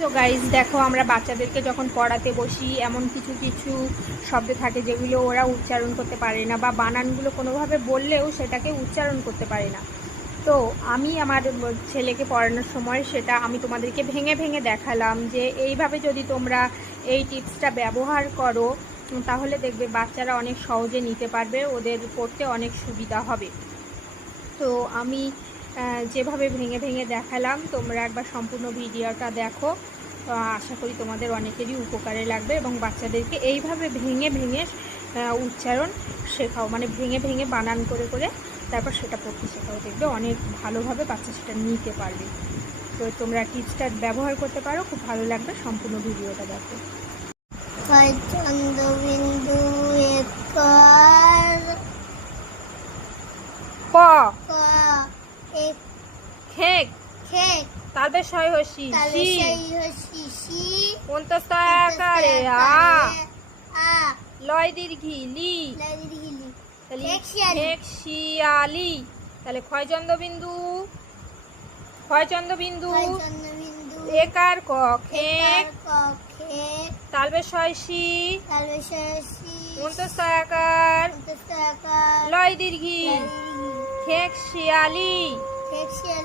তো গাইজ দেখো, আমরা বাচ্চাদেরকে যখন পড়াতে বসি এমন কিছু কিছু শব্দ থাকে যেগুলো ওরা উচ্চারণ করতে পারে না, বা বানানগুলো কোনোভাবে বললেও সেটাকে উচ্চারণ করতে পারে না। তো আমি আমার ছেলেকে পড়ানোর সময় সেটা আমি তোমাদেরকে ভেঙে ভেঙে দেখালাম যে এইভাবে যদি তোমরা এই টিপসটা ব্যবহার করো তাহলে দেখবে বাচ্চারা অনেক সহজে নিতে পারবে, ওদের পড়তে অনেক সুবিধা হবে। তো আমি যেভাবে ভেঙে ভেঙে দেখালাম তোমরা একবার সম্পূর্ণ ভিডিওটা দেখো। আশা করি তোমাদের অনেকেরই উপকারে লাগবে, এবং বাচ্চাদেরকে এইভাবে ভেঙে ভেঙে উচ্চারণ শেখাও, মানে ভেঙে ভেঙে বানান করে করে তারপর সেটা পড়তে শেখাও। দেখবে অনেক ভালোভাবে বাচ্চা সেটা নিতে পারবে। তো তোমরা টিপসটা ব্যবহার করতে পারো, খুব ভালো লাগবে। সম্পূর্ণ ভিডিওটা দেখো। চন্দ্রবিন্দু একর ক ক এক খেক খেক তালবে ছয় হসি তালে সি সেই হসি সি অন্তস্তাকারে আ আ লয় দীর্ঘি লি লাদির হিলি তাহলে খেকশিয়ালি। খেক শিয়ালি। তাহলে ক্ষয় চন্দ্রবিন্দু চন্দ্রবিন্দু একার ক খেক ক খেক তালবে ছয় সি তালে সেই সি অন্তস্তাকার অন্তস্তাকার লয় দীর্ঘি খেক শিয়ালি। খেকশিয়ালি।